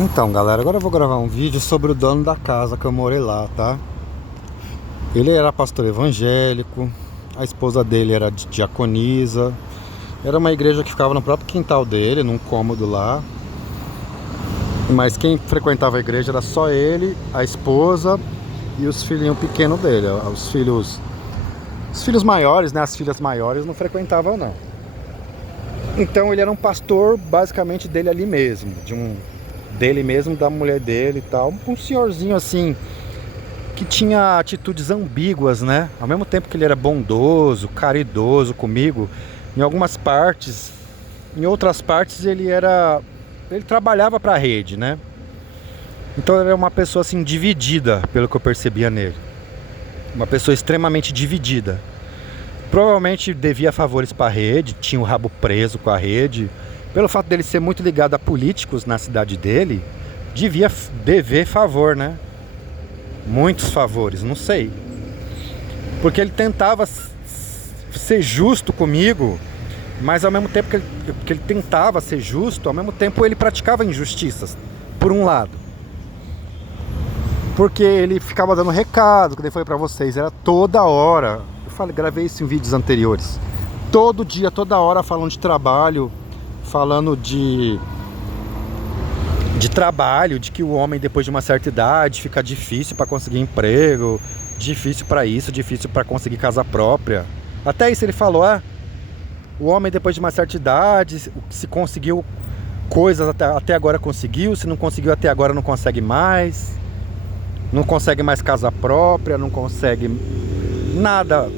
Então, galera, agora eu vou gravar um vídeo sobre o dono da casa que eu morei lá, tá? Ele era pastor evangélico, a esposa dele era diaconisa. Era uma igreja que ficava no próprio quintal dele, num cômodo lá. Mas quem frequentava a igreja era só ele, a esposa e os filhinhos pequenos dele. Os filhos maiores, né? As filhas maiores não frequentavam, não. Então ele era um pastor basicamente dele ali mesmo, dele mesmo, da mulher dele e tal. Um senhorzinho assim, que tinha atitudes ambíguas, né? Ao mesmo tempo que ele era bondoso, caridoso comigo, em algumas partes, em outras partes ele trabalhava para a rede, né? Então ele era uma pessoa assim dividida, pelo que eu percebia nele. Uma pessoa extremamente dividida. Provavelmente devia favores para a rede, tinha o rabo preso com a rede. Pelo fato dele ser muito ligado a políticos na cidade dele, devia dever favor, né? Muitos favores, não sei. Porque ele tentava ser justo comigo, mas ao mesmo tempo que ele tentava ser justo, ao mesmo tempo ele praticava injustiças, por um lado. Porque ele ficava dando recado, que eu falei pra vocês, era toda hora. Gravei isso em vídeos anteriores. Todo dia, toda hora falando de trabalho, falando de trabalho, de que o homem depois de uma certa idade fica difícil para conseguir emprego, difícil para isso, difícil para conseguir casa própria. Até isso ele falou, o homem depois de uma certa idade, se conseguiu coisas até agora conseguiu, se não conseguiu até agora não consegue mais. Não consegue mais casa própria, não consegue nada.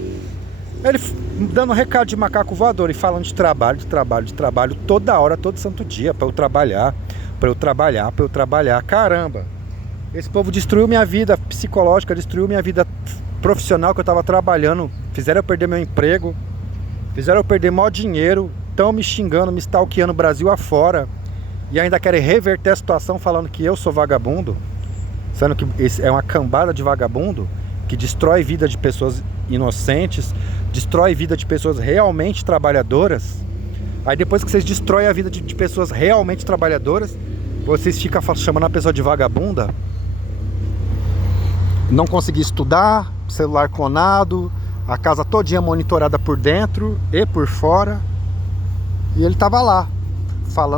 Ele dando recado de macaco voador e falando de trabalho, toda hora, todo santo dia, para eu trabalhar, para eu trabalhar, para eu trabalhar. Caramba, esse povo destruiu minha vida psicológica, destruiu minha vida profissional que eu tava trabalhando. Fizeram eu perder meu emprego, fizeram eu perder maior dinheiro, estão me xingando, me stalkeando Brasil afora. E ainda querem reverter a situação falando que eu sou vagabundo. Sendo que esse é uma cambada de vagabundo que destrói a vida de pessoas inocentes, destrói a vida de pessoas realmente trabalhadoras. Aí depois que vocês destroem a vida de pessoas realmente trabalhadoras, vocês ficam chamando a pessoa de vagabunda. Não conseguir estudar, celular clonado, a casa todinha monitorada por dentro e por fora. E ele tava lá,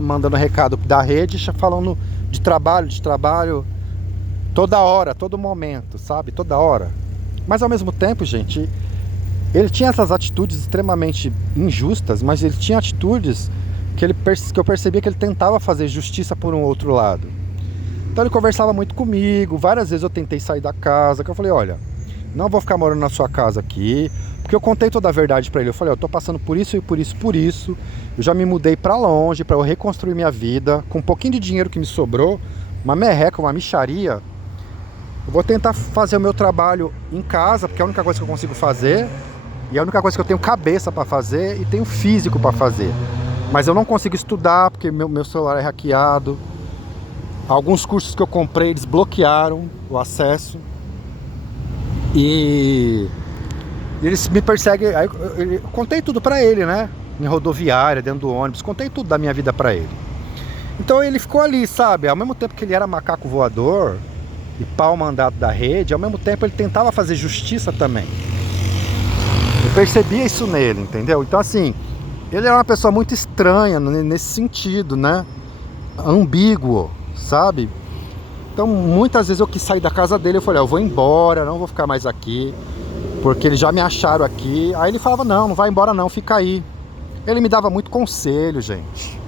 mandando recado da rede, falando de trabalho, toda hora, todo momento, sabe? Toda hora. Mas ao mesmo tempo, gente, ele tinha essas atitudes extremamente injustas, mas ele tinha atitudes que eu percebia que ele tentava fazer justiça por um outro lado. Então ele conversava muito comigo, várias vezes eu tentei sair da casa, que eu falei, olha, não vou ficar morando na sua casa aqui, porque eu contei toda a verdade pra ele. Eu falei, eu tô passando por isso e por isso, eu já me mudei pra longe, pra eu reconstruir minha vida, com um pouquinho de dinheiro que me sobrou, uma merreca, uma mixaria. Eu vou tentar fazer o meu trabalho em casa, porque é a única coisa que eu consigo fazer. E é a única coisa que eu tenho cabeça para fazer e tenho físico para fazer. Mas eu não consigo estudar, porque meu celular é hackeado. Alguns cursos que eu comprei, eles bloquearam o acesso. E eles me perseguem. Aí eu contei tudo para ele, né? Em rodoviária, dentro do ônibus. Contei tudo da minha vida para ele. Então ele ficou ali, sabe? Ao mesmo tempo que ele era macaco voador e pau mandado da rede, ao mesmo tempo ele tentava fazer justiça também. Eu percebia isso nele, entendeu? Então assim, ele era uma pessoa muito estranha nesse sentido, né? Ambíguo, sabe? Então muitas vezes eu quis sair da casa dele, eu falei, eu vou embora, não vou ficar mais aqui, porque eles já me acharam aqui. Aí ele falava, não vai embora não, fica aí. Ele me dava muito conselho, gente.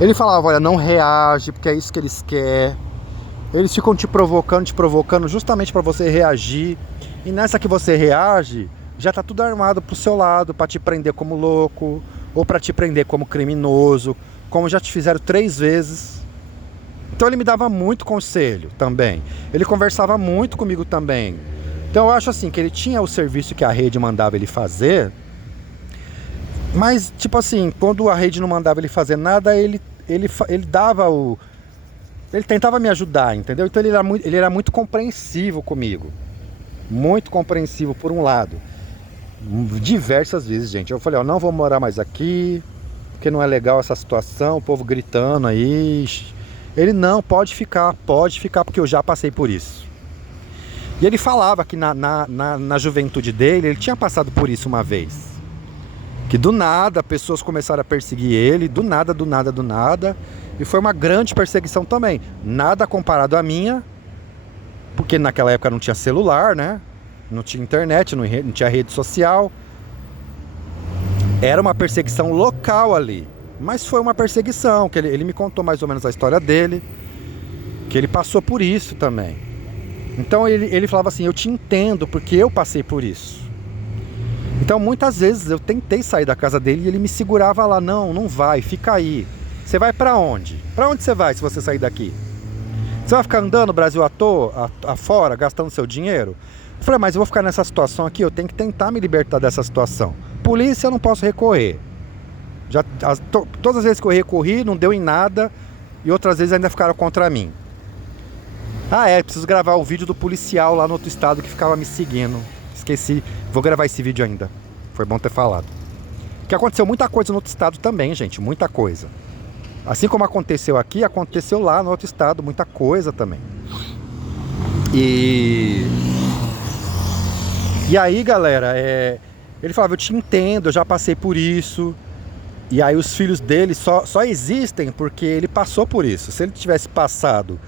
Ele falava, olha, não reage, porque é isso que eles querem. Eles ficam te provocando justamente para você reagir. E nessa que você reage, já tá tudo armado pro seu lado, para te prender como louco, ou para te prender como criminoso, como já te fizeram 3 vezes. Então ele me dava muito conselho também. Ele conversava muito comigo também. Então eu acho assim, que ele tinha o serviço que a rede mandava ele fazer. Mas, tipo assim, quando a rede não mandava ele fazer nada, ele dava o... Ele tentava me ajudar, entendeu? Então ele era muito compreensivo comigo. Muito compreensivo, por um lado. Diversas vezes, gente. Eu falei, ó, não vou morar mais aqui, porque não é legal essa situação, o povo gritando aí, Ele, não, pode ficar, porque eu já passei por isso. E ele falava que na juventude dele, ele tinha passado por isso uma vez. Que do nada, pessoas começaram a perseguir ele, do nada. E foi uma grande perseguição também. Nada comparado à minha, porque naquela época não tinha celular, né? Não tinha internet, não tinha rede social. Era uma perseguição local ali. Mas foi uma perseguição, que ele me contou mais ou menos a história dele, que ele passou por isso também. Então ele falava assim, eu te entendo, porque eu passei por isso. Então muitas vezes eu tentei sair da casa dele e ele me segurava lá, não vai, fica aí. Você vai pra onde? Pra onde você vai se você sair daqui? Você vai ficar andando no Brasil à toa, afora, gastando seu dinheiro? Eu falei, mas eu vou ficar nessa situação aqui, eu tenho que tentar me libertar dessa situação. Polícia eu não posso recorrer. Todas as vezes que eu recorri, não deu em nada. E outras vezes ainda ficaram contra mim. Preciso gravar o vídeo do policial lá no outro estado que ficava me seguindo. Esqueci, vou gravar esse vídeo ainda. Foi bom ter falado. Que aconteceu muita coisa no outro estado também, gente, muita coisa. Assim como aconteceu aqui, aconteceu lá no outro estado, muita coisa também. E aí, galera, ele falava, eu te entendo, eu já passei por isso. E aí os filhos dele só existem porque ele passou por isso. Se ele tivesse passado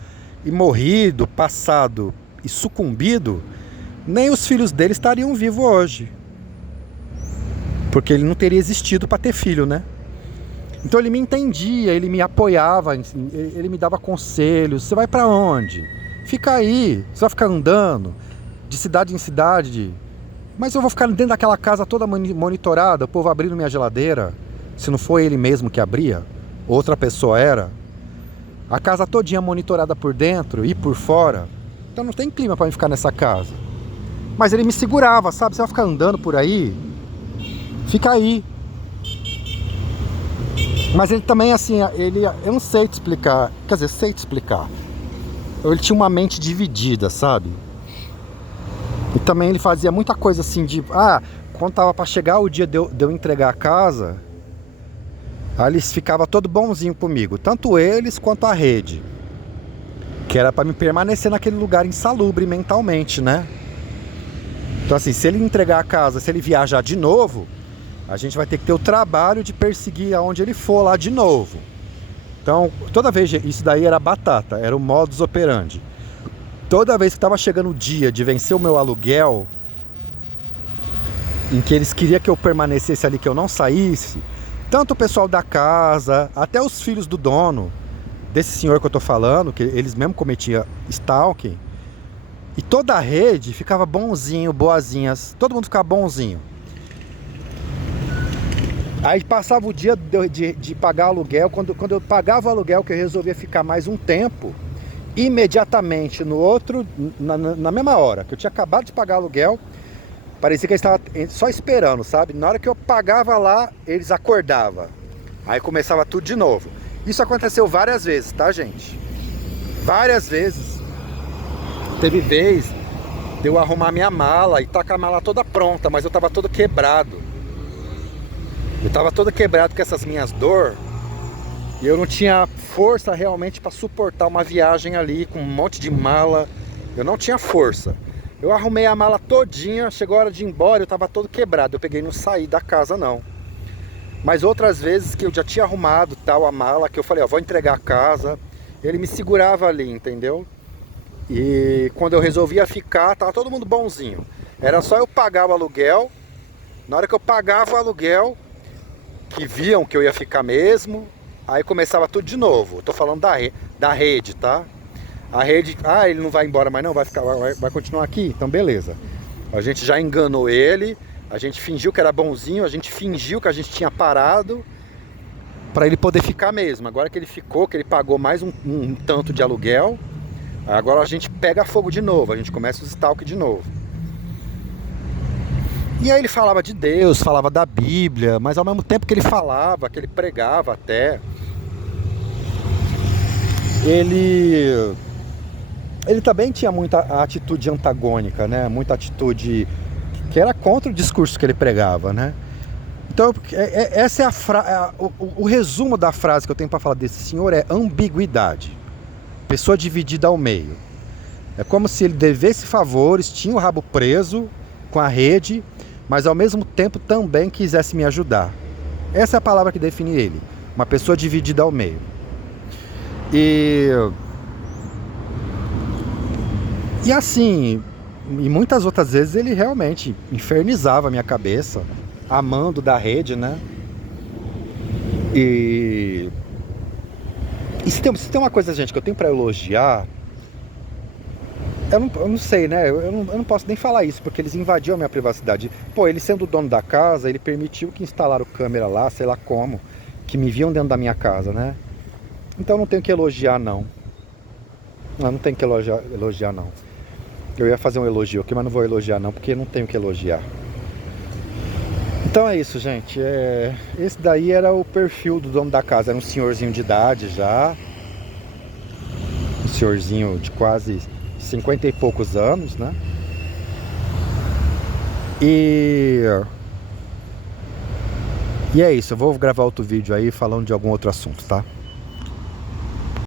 e morrido, passado e sucumbido, nem os filhos dele estariam vivos hoje. Porque ele não teria existido para ter filho, né? Então ele me entendia, ele me apoiava, ele me dava conselhos. Você vai para onde? Fica aí, você vai ficar andando de cidade em cidade. Mas eu vou ficar dentro daquela casa toda monitorada, o povo abrindo minha geladeira. Se não foi ele mesmo que abria, outra pessoa era. A casa todinha monitorada por dentro e por fora. Então não tem clima para mim ficar nessa casa. Mas ele me segurava, sabe? Você vai ficar andando por aí? Fica aí. Mas ele também, assim, eu não sei te explicar. Quer dizer, sei te explicar. Ele tinha uma mente dividida, sabe? E também ele fazia muita coisa assim de... quando tava para chegar o dia de eu entregar a casa... Aí eles ficavam todo bonzinho comigo, tanto eles quanto a rede, que era para me permanecer naquele lugar insalubre mentalmente, né? Então assim, se ele entregar a casa, se ele viajar de novo, a gente vai ter que ter o trabalho de perseguir aonde ele for lá de novo. Então, toda vez, isso daí era batata, era o modus operandi. Toda vez que estava chegando o dia de vencer o meu aluguel, em que eles queriam que eu permanecesse ali, que eu não saísse, tanto o pessoal da casa, até os filhos do dono, desse senhor que eu tô falando, que eles mesmo cometiam stalking, e toda a rede ficava bonzinho, boazinhas, todo mundo ficava bonzinho. Aí passava o dia de pagar aluguel, quando eu pagava o aluguel, que eu resolvia ficar mais um tempo, imediatamente no outro, na mesma hora, que eu tinha acabado de pagar aluguel, parecia que eles estavam só esperando, sabe? Na hora que eu pagava lá, eles acordavam. Aí começava tudo de novo. Isso aconteceu várias vezes, tá, gente? Várias vezes. Teve vez de eu arrumar minha mala e tá com a mala toda pronta, mas eu tava todo quebrado. Eu tava todo quebrado com essas minhas dores. E eu não tinha força realmente para suportar uma viagem ali com um monte de mala. Eu não tinha força. Eu arrumei a mala todinha, chegou a hora de ir embora, eu tava todo quebrado. Eu peguei e não saí da casa, não. Mas outras vezes que eu já tinha arrumado tal a mala, que eu falei, vou entregar a casa, ele me segurava ali, entendeu? E quando eu resolvia ficar, tava todo mundo bonzinho. Era só eu pagar o aluguel. Na hora que eu pagava o aluguel, que viam que eu ia ficar mesmo, aí começava tudo de novo. Eu tô falando da rede, tá? A rede, ele não vai embora mais não, vai continuar aqui? Então beleza. A gente já enganou ele, a gente fingiu que era bonzinho, a gente fingiu que a gente tinha parado para ele poder ficar mesmo. Agora que ele ficou, que ele pagou mais um tanto de aluguel, agora a gente pega fogo de novo, a gente começa os stalk de novo. E aí ele falava de Deus, falava da Bíblia, mas ao mesmo tempo que ele falava, que ele pregava até, ele também tinha muita atitude antagônica, né? Muita atitude que era contra o discurso que ele pregava, né? Então, essa é o resumo da frase que eu tenho para falar desse senhor é ambiguidade. pessoa dividida ao meio. É como se ele devesse favores, tinha o rabo preso com a rede, mas ao mesmo tempo também quisesse me ajudar. Essa é a palavra que define ele. Uma pessoa dividida ao meio. E assim, e muitas outras vezes ele realmente infernizava a minha cabeça, amando da rede, né? E se tem uma coisa, gente, que eu tenho pra elogiar, eu não sei, né? Eu não posso nem falar isso, porque eles invadiram a minha privacidade. Pô, ele sendo o dono da casa, ele permitiu que instalaram câmera lá, sei lá como, que me viam dentro da minha casa, né? Então eu não tenho que elogiar, não. Não tenho que elogiar, não. Eu ia fazer um elogio aqui, mas não vou elogiar, não, porque não tenho que elogiar. Então é isso, gente. Esse daí era o perfil do dono da casa. Era um senhorzinho de idade já. Um senhorzinho de quase 50 e poucos anos, né? E é isso. Eu vou gravar outro vídeo aí falando de algum outro assunto, tá?